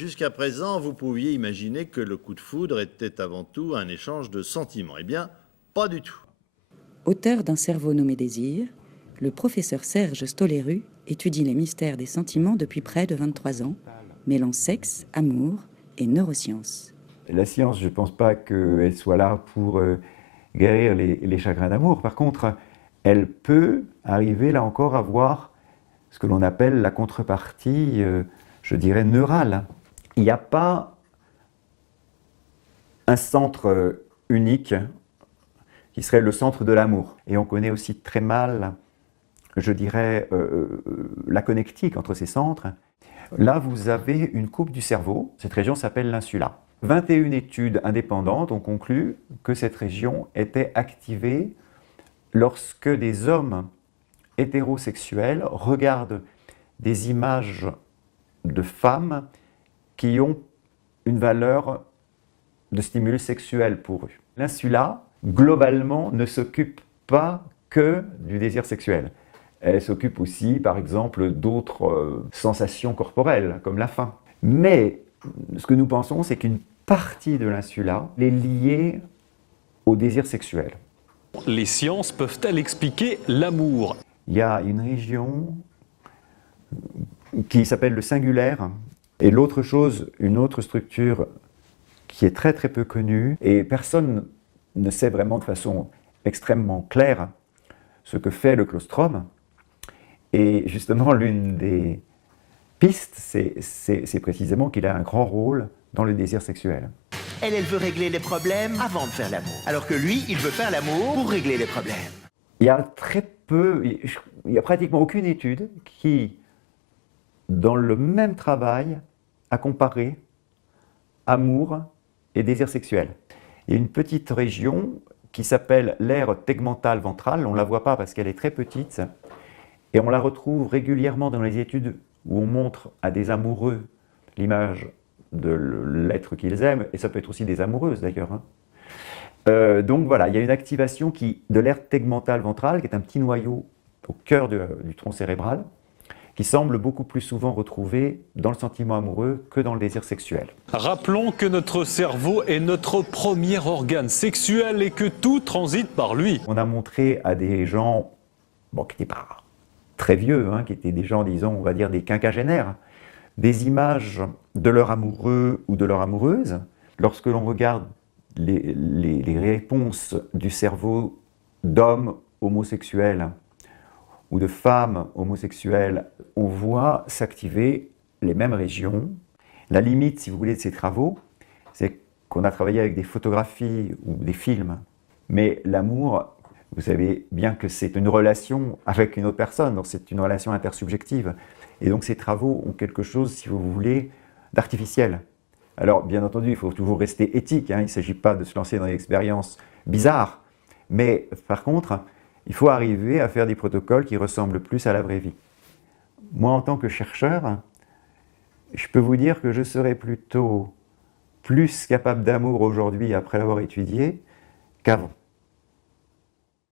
Jusqu'à présent, vous pouviez imaginer que le coup de foudre était avant tout un échange de sentiments. Eh bien, pas du tout. Auteur d'un cerveau nommé Désir, le professeur Serge Stoléru étudie les mystères des sentiments depuis près de 23 ans, mêlant sexe, amour et neurosciences. La science, je ne pense pas qu'elle soit là pour guérir les chagrins d'amour. Par contre, elle peut arriver là encore à voir ce que l'on appelle la contrepartie, je dirais, neurale. Il n'y a pas un centre unique qui serait le centre de l'amour. Et on connaît aussi très mal, je dirais, la connectique entre ces centres. Là, vous avez une coupe du cerveau. Cette région s'appelle l'insula. 21 études indépendantes ont conclu que cette région était activée lorsque des hommes hétérosexuels regardent des images de femmes qui ont une valeur de stimulus sexuel pour eux. L'insula, globalement, ne s'occupe pas que du désir sexuel. Elle s'occupe aussi, par exemple, d'autres sensations corporelles, comme la faim. Mais ce que nous pensons, c'est qu'une partie de l'insula est liée au désir sexuel. Les sciences peuvent-elles expliquer l'amour? Il y a une région qui s'appelle le singulaire, et l'autre chose, une autre structure qui est très très peu connue, et personne ne sait vraiment de façon extrêmement claire ce que fait le claustrum. Et justement, l'une des pistes, c'est précisément qu'il a un grand rôle dans le désir sexuel. Elle veut régler les problèmes avant de faire l'amour. Alors que lui, il veut faire l'amour pour régler les problèmes. Il y a très peu, il n'y a pratiquement aucune étude qui, dans le même travail, a comparé amour et désir sexuel. Il y a une petite région qui s'appelle l'aire tegmentale ventrale. On ne la voit pas parce qu'elle est très petite. Et on la retrouve régulièrement dans les études où on montre à des amoureux l'image de l'être qu'ils aiment, et ça peut être aussi des amoureuses d'ailleurs. Donc voilà, il y a une activation de l'aire tegmentale ventrale, qui est un petit noyau au cœur du tronc cérébral, qui semble beaucoup plus souvent retrouvé dans le sentiment amoureux que dans le désir sexuel. Rappelons que notre cerveau est notre premier organe sexuel et que tout transite par lui. On a montré à des gens, bon, qui n'étaient pas très vieux, qui étaient des gens, disons, on va dire des quinquagénaires, des images de leur amoureux ou de leur amoureuse. Lorsque l'on regarde les réponses du cerveau d'hommes homosexuels ou de femmes homosexuelles, on voit s'activer les mêmes régions. La limite, si vous voulez, de ces travaux, c'est qu'on a travaillé avec des photographies ou des films. Mais l'amour, vous savez bien que c'est une relation avec une autre personne, donc c'est une relation intersubjective. Et donc ces travaux ont quelque chose, si vous voulez, d'artificiel. Alors bien entendu, il faut toujours rester éthique, il ne s'agit pas de se lancer dans des expériences bizarres, mais par contre, il faut arriver à faire des protocoles qui ressemblent plus à la vraie vie. Moi, en tant que chercheur, je peux vous dire que je serais plutôt plus capable d'amour aujourd'hui, après l'avoir étudié, qu'avant.